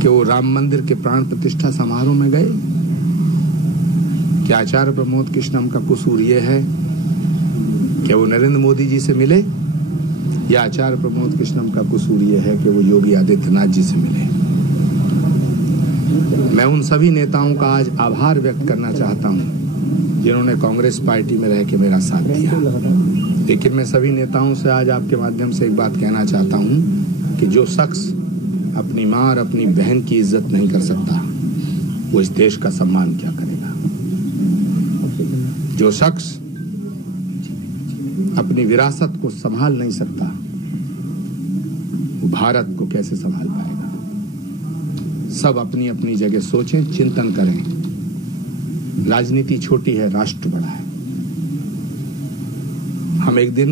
कि वो राम मंदिर के प्राण प्रतिष्ठा समारोह में गए? क्या आचार्य प्रमोद कृष्णम का कसूर ये है कि वो नरेंद्र मोदी जी से मिले, या आचार्य प्रमोद कृष्णम का कसूर ये है कि वो योगी आदित्यनाथ जी से मिले? मैं उन सभी नेताओं का आज आभार व्यक्त करना चाहता हूं जिन्होंने कांग्रेस पार्टी में रह के मेरा साथ दिया। लेकिन मैं सभी नेताओं से आज आपके माध्यम से एक बात कहना चाहता हूं कि जो शख्स अपनी मां और अपनी बहन की इज्जत नहीं कर सकता, वो इस देश का सम्मान क्या करेगा? जो शख्स अपनी विरासत को संभाल नहीं सकता, वो भारत को कैसे संभाल पाएगा? सब अपनी अपनी जगह सोचें, चिंतन करें। राजनीति छोटी है, राष्ट्र बड़ा है। हम एक दिन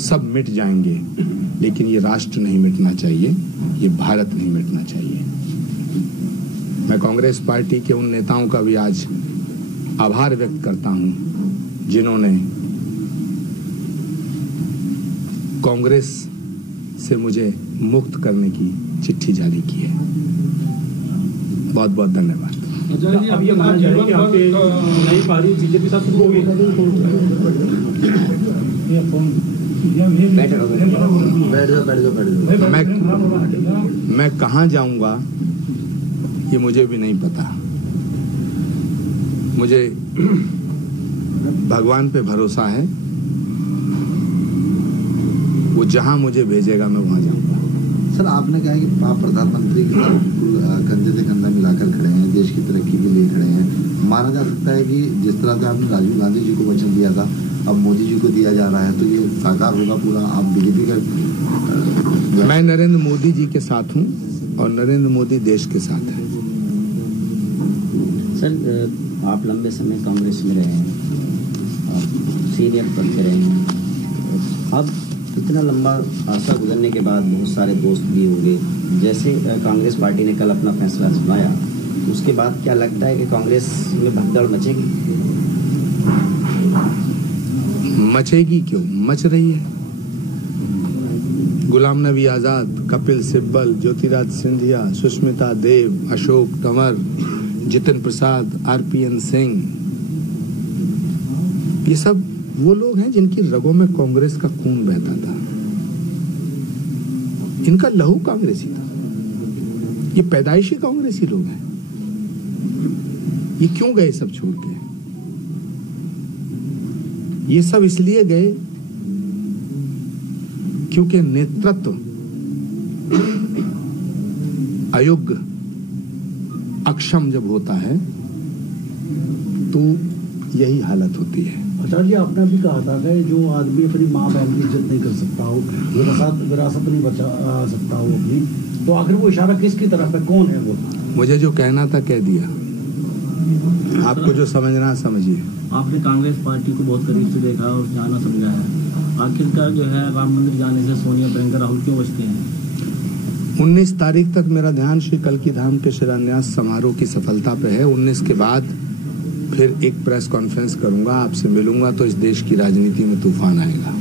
सब मिट जाएंगे, लेकिन ये राष्ट्र नहीं मिटना चाहिए, ये भारत नहीं मिटना चाहिए। मैं कांग्रेस पार्टी के उन नेताओं का भी आज आभार व्यक्त करता हूं जिन्होंने कांग्रेस से मुझे मुक्त करने की चिट्ठी जारी की है। बहुत बहुत धन्यवाद। अब ये माना जाए कि आपके नई पारी बीजेपी साथ शुरू होगी। मैं कहाँ जाऊंगा ये मुझे भी नहीं पता। मुझे भगवान पे भरोसा है, वो जहां मुझे भेजेगा मैं वहां जाऊंगा। सर, आपने कहा कि आप प्रधानमंत्री के साथ कंधे से कंधा मिलाकर खड़े हैं, देश की तरक्की के लिए खड़े हैं। माना जा सकता है कि जिस तरह से आपने राजीव गांधी जी को वचन दिया था, अब मोदी जी को दिया जा रहा है, तो ये साकार होगा पूरा? आप बीजेपी का? मैं नरेंद्र मोदी जी के साथ हूं और नरेंद्र मोदी देश के साथ है। सर, आप लंबे समय कांग्रेस में रहे हैं, सीनियर पद पे रहे हैं। अब इतना लंबा अरसा गुजरने के बाद बहुत सारे दोस्त भी हो गए। जैसे कांग्रेस पार्टी ने कल अपना फैसला सुनाया, उसके बाद क्या लगता है कि कांग्रेस में भगदड़ मचेगी? मचेगी क्यों, मच रही है। गुलाम नबी आजाद, कपिल सिब्बल, ज्योतिराज सिंधिया, सुष्मिता देव, अशोक तंवर, जितिन प्रसाद, आरपीएन सिंह, ये सब वो लोग हैं जिनकी रगों में कांग्रेस का खून बहता था। इनका लहू कांग्रेसी था। ये पैदाइशी कांग्रेसी लोग हैं। ये क्यों गए सब छोड़ के? ये सब इसलिए गए क्योंकि नेतृत्व अयोग्य, अक्षम जब होता है तो यही हालत होती है। आचार्य जी, आपने भी कहा था कि जो आदमी अपनी माँ बहन की इज्जत नहीं कर सकता हो, विरासत नहीं बचा सकता हो अपनी, तो आखिर वो इशारा किसकी तरफ है, कौन है वो? मुझे जो कहना था कह दिया। आपको जो समझना समझिए। आपने कांग्रेस पार्टी को बहुत करीब से देखा और जाना समझा है। आखिरकार जो है राम मंदिर जाने से सोनिया, प्रियंका, राहुल क्यों बचते हैं? 19 तारीख तक मेरा ध्यान श्री कल्की धाम के शिलान्यास समारोह की सफलता पे है। 19 के बाद फिर एक प्रेस कॉन्फ्रेंस करूंगा, आपसे मिलूंगा, तो इस देश की राजनीति में तूफान आएगा।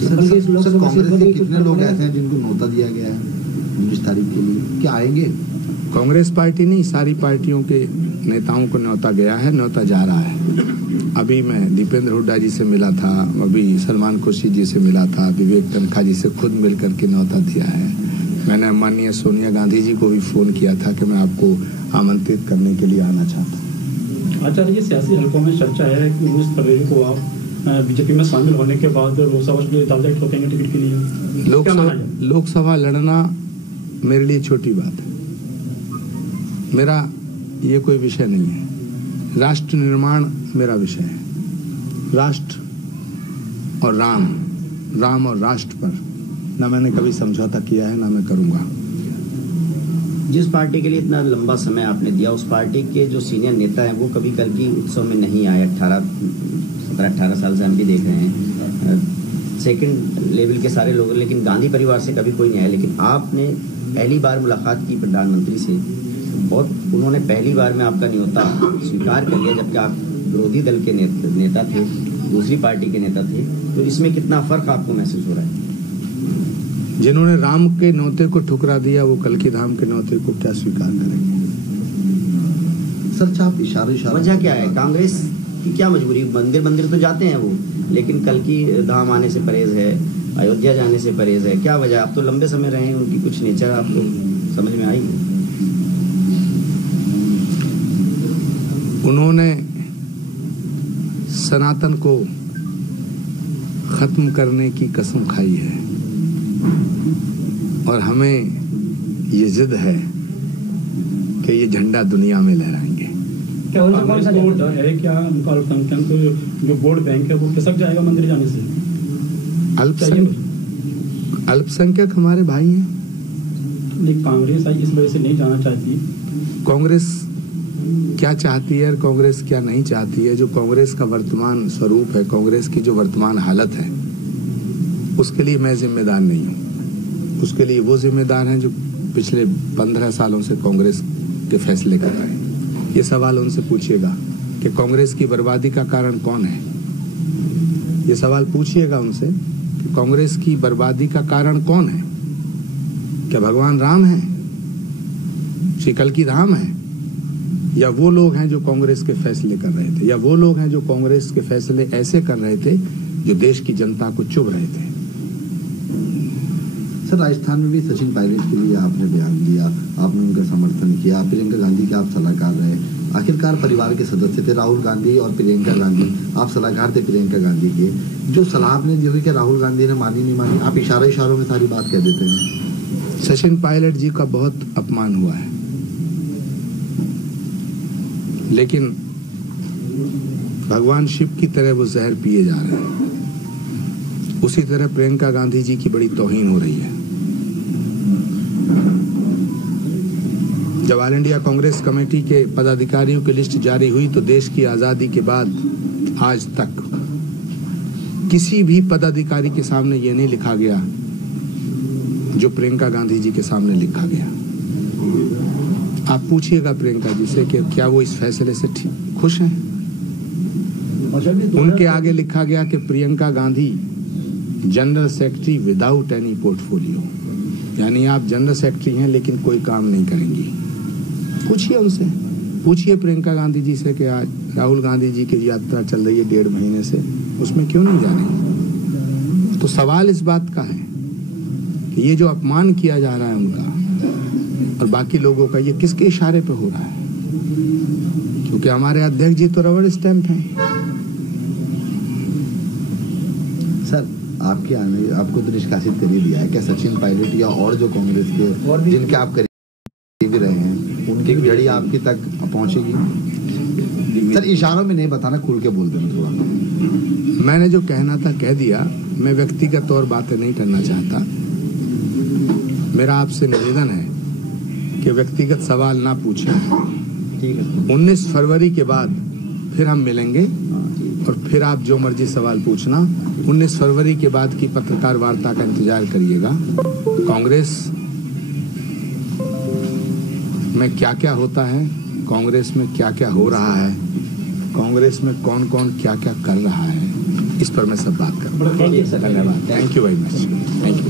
सर, कांग्रेस के कितने लोग ऐसे हैं जिनको न्योता दिया गया है 19 तारीख के लिए? क्या आएंगे? कांग्रेस पार्टी नहीं, सारी पार्टियों के नेताओं को न्योता गया है, न्योता जा रहा है। अभी मैं दीपेंद्र हुड्डा जी से मिला था, अभी सलमान खुर्शी जी से मिला था, विवेक तनखा जी से खुद मिल करके न्योता दिया है। मैंने माननीय सोनिया गांधी जी को भी फोन किया था कि मैं आपको आमंत्रित करने के लिए आना चाहता हूँ। आचार्य जी, सियासी हलकों में चर्चा है कि 19 फरवरी को आप बीजेपी में शामिल होने के बाद लोकसभा के लिए दावेदार ठोकेंगे टिकट के लिए। लोकसभा लड़ना मेरे लिए छोटी बात है। मेरा ये कोई विषय नहीं है। राष्ट्र निर्माण मेरा विषय है। राष्ट्र और राम और राष्ट्र पर ना मैंने कभी समझौता किया है, ना मैं करूंगा। जिस पार्टी के लिए इतना लंबा समय आपने दिया, उस पार्टी के जो सीनियर नेता हैं वो कभी कल की उत्सव में नहीं आए। 17-18 साल से हम भी देख रहे हैं। सेकंड लेवल के सारे लोग, लेकिन गांधी परिवार से कभी कोई नहीं आया। लेकिन आपने पहली बार मुलाकात की प्रधानमंत्री से और उन्होंने पहली बार में आपका न्योता स्वीकार कर लिया, जबकि आप विरोधी दल के नेता थे, दूसरी पार्टी के नेता थे। तो इसमें कितना फर्क आपको महसूस हो रहा है? जिन्होंने राम के न्योते को ठुकरा दिया वो कल्कि धाम के न्योते को क्या स्वीकार करेंगे? सर आप इशारा वजह क्या है? कांग्रेस की क्या मजबूरी? मंदिर तो जाते हैं वो, लेकिन कल्कि धाम आने से परहेज है, अयोध्या जाने से परहेज है। क्या वजह? आप तो लंबे समय रहे हैं, उनकी कुछ नेचर आपको समझ में आई? उन्होंने सनातन को खत्म करने की कसम खाई है और हमें ये जिद है कि ये झंडा दुनिया में लहराएंगे। क्या कांग्रेस को डर है क्या उनका अल्पसंख्यक जो वोट बैंक है वो खिसक जाएगा मंदिर जाने से? अल्पसंख्यक हमारे भाई हैं। लेकिन कांग्रेस इस वजह से नहीं जाना चाहती। कांग्रेस क्या चाहती है और कांग्रेस क्या नहीं चाहती है, जो कांग्रेस का वर्तमान स्वरूप है, कांग्रेस की जो वर्तमान हालत है, उसके लिए मैं जिम्मेदार नहीं हूं। उसके लिए वो जिम्मेदार हैं जो पिछले 15 सालों से कांग्रेस के फैसले कर रहे हैं। ये सवाल उनसे पूछिएगा कि कांग्रेस की बर्बादी का कारण कौन है। ये सवाल पूछिएगा उनसे कि कांग्रेस की बर्बादी का कारण कौन है। क्या भगवान राम है, श्री कल्कि धाम है, या वो लोग हैं जो कांग्रेस के फैसले कर रहे थे, या वो लोग हैं जो कांग्रेस के फैसले ऐसे कर रहे थे जो देश की जनता को चुभ रहे थे। सर राजस्थान में भी सचिन पायलट के लिए आपने बयान दिया, आपने उनका समर्थन किया, प्रियंका गांधी के आप सलाहकार रहे, आखिरकार परिवार के सदस्य थे राहुल गांधी और प्रियंका गांधी, आप सलाहकार थे प्रियंका गांधी के। जो सलाह आपने दी हुई कि राहुल गांधी ने मानी नहीं मानी, आप इशारों में सारी बात कह देते हैं। सचिन पायलट जी का बहुत अपमान हुआ है, लेकिन भगवान शिव की तरह वो जहर पिए जा रहे हैं। उसी तरह प्रियंका गांधी जी की बड़ी तौहीन हो रही है। जब ऑल इंडिया कांग्रेस कमेटी के पदाधिकारियों की लिस्ट जारी हुई तो देश की आजादी के बाद आज तक किसी भी पदाधिकारी के सामने ये नहीं लिखा गया जो प्रियंका गांधी जी के सामने लिखा गया। आप पूछिएगा प्रियंका जी से कि क्या वो इस फैसले से खुश हैं। उनके आगे लिखा गया कि Priyanka Gandhi general secretary without any portfolio, यानी आप जनरल सेक्रेटरी हैं लेकिन कोई काम नहीं करेंगी। पूछिए उनसे, पूछिए प्रियंका गांधी जी से कि आज राहुल गांधी जी की यात्रा चल रही है 1.5 महीने से, उसमें क्यों नहीं जा रही। तो सवाल इस बात का है कि ये जो अपमान किया जा रहा है उनका और बाकी लोगों का, ये किसके इशारे पे हो रहा है? क्योंकि हमारे अध्यक्ष जी तो रबड़ स्टैंप हैं। सर आपको तो निष्कासित कर ही दिया है, क्या सचिन पायलट या और जो कांग्रेस के जिनके आप करीब रहे हैं उनकी जड़ी आपकी तक पहुंचेगी? सर इशारों में नहीं बताना, खुल के बोल देना थोड़ा। मैंने जो कहना था कह दिया। मैं व्यक्तिगत तौर बातें नहीं करना चाहता। मेरा आपसे निवेदन है कि व्यक्तिगत सवाल ना पूछें। ठीक है। 19 फरवरी के बाद फिर हम मिलेंगे और फिर आप जो मर्जी सवाल पूछना। 19 फरवरी के बाद की पत्रकार वार्ता का इंतजार करिएगा। कांग्रेस में क्या क्या होता है, कांग्रेस में क्या क्या हो रहा है, कांग्रेस में कौन कौन क्या क्या कर रहा है, इस पर मैं सब बात करूंगा। धन्यवाद। Thank you very much. Thank you.